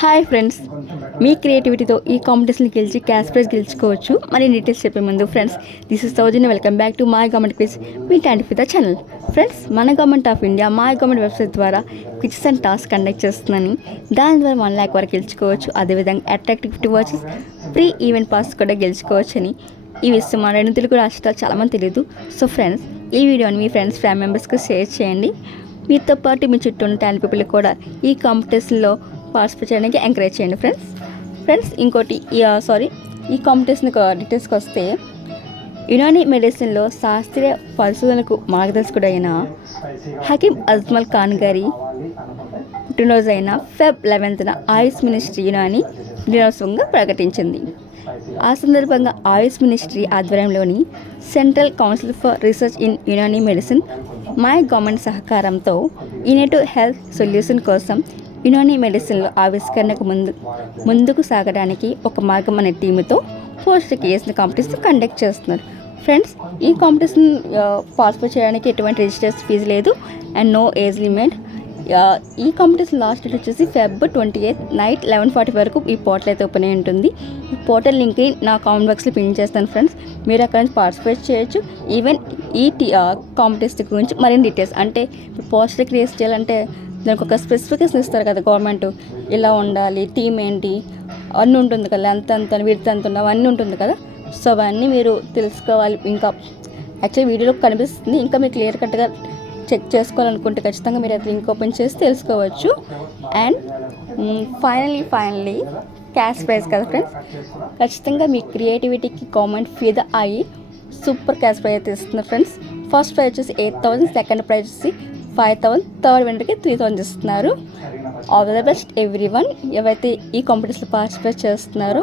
Hi friends, మీ క్రియేటివిటీతో ఈ competition గెలిచి cash prize గెలుచుకోవచ్చు. మరి డీటెయిల్స్ చెప్పే ముందు friends, this is Soujanya. Welcome back to my government quiz with and with the channel. Friends, మన government of India my government website ద్వారా quizzes and task conduct చేస్తుందని, దాని ద్వారా 1 lakh వరకు గెలుచుకోవచ్చు. అదేవిధంగా attractive gift watches, free event pass కూడా గెలుచుకోవచ్చు అని ఈ విషయం మన 2 తెలుగు రాష్ట్రాలు చాలామంది తెలియదు. సో ఫ్రెండ్స్, ఈ వీడియోని మీ ఫ్రెండ్స్ ఫ్యామిలీ మెంబర్స్కి షేర్ చేయండి. మీతో పాటు మీ చుట్టూ ఉన్న టాలెంట్ పీపుల్కి కూడా ఈ కాంపిటీషన్లో పార్టిసిపేట్ చేయడానికి ఎంకరేజ్ చేయండి ఫ్రెండ్స్. ఇంకోటి ఈ కాంపిటీషన్ డీటెయిల్స్కి వస్తే, యునానీ మెడిసిన్లో శాస్త్రీయ పరిశోధనకు మార్గదర్శకుడు అయిన హకీమ్ అజ్మల్ ఖాన్ గారి పుట్టినరోజు అయిన ఫెబ్ 11న ఆయుష్ మినిస్ట్రీ యునానీ దినోత్సవంగా ప్రకటించింది. ఆ సందర్భంగా ఆయుష్ మినిస్ట్రీ ఆధ్వర్యంలోని central council for research in Unani medicine, my government సహకారంతో ఇన్నోవేటివ్ హెల్త్ సొల్యూషన్ కోసం యునానీ మెడిసిన్లో ఆవిష్కరణకు ముందుకు సాగడానికి ఒక మార్గం అనే టీముతో పోస్ట్ చేసిన కాంపిటీషన్ కండక్ట్ చేస్తున్నారు. ఫ్రెండ్స్, ఈ కాంపిటీషన్ పార్టిసిపేట్ చేయడానికి ఎటువంటి రిజిస్ట్రేషన్ ఫీజు లేదు అండ్ నో ఏజ్ లిమిట్. ఈ కాంపిటీషన్ లాస్ట్ డేట్ వచ్చేసి Feb 28 నైట్ 11:40 వరకు ఈ పోర్టల్ అయితే ఓపెన్ అయి ఉంటుంది. ఈ పోర్టల్ లింక్ని నా కామెంట్ బాక్స్లో పిన్ చేస్తాను ఫ్రెండ్స్. మీరు అక్కడ నుంచి పార్టిసిపేట్ చేయొచ్చు. ఈవెన్ ఈ కాంపిటీషన్ గురించి మరిన్ని డీటెయిల్స్, అంటే పోస్టర్ క్రియేట్ చేయాలంటే దానికి ఒక స్పెసిఫికేషన్ ఇస్తారు కదా గవర్నమెంట్, ఇలా ఉండాలి, టీమ్ ఏంటి అన్నీ ఉంటుంది కదా, అంత వీడితే అంత ఉండవు అన్నీ ఉంటుంది కదా. సో అవన్నీ మీరు తెలుసుకోవాలి. ఇంకా యాక్చువల్లీ వీడియోలో కనిపిస్తుంది. ఇంకా మీరు క్లియర్ కట్గా చెక్ చేసుకోవాలనుకుంటే ఖచ్చితంగా మీరు అయితే లింక్ ఓపెన్ చేసి తెలుసుకోవచ్చు. అండ్ ఫైనలీ క్యాష్ ప్రైజ్ కదా ఫ్రెండ్స్, ఖచ్చితంగా మీ క్రియేటివిటీకి కామెంట్ ఫీదా అయ్యి సూపర్ క్యాష్ ప్రైజ్ అయితే ఇస్తున్నారు ఫ్రెండ్స్. ఫస్ట్ ప్రైజ్ వచ్చేసి 8,000, సెకండ్ ప్రైజ్ వచ్చేసి 5,000, థర్డ్ విన్నర్కి 3,000 ఇస్తున్నారు. All the best every one ఎవరైతే ఈ కాంపిటీషన్లో పార్టిసిపేట్ చేస్తున్నారో.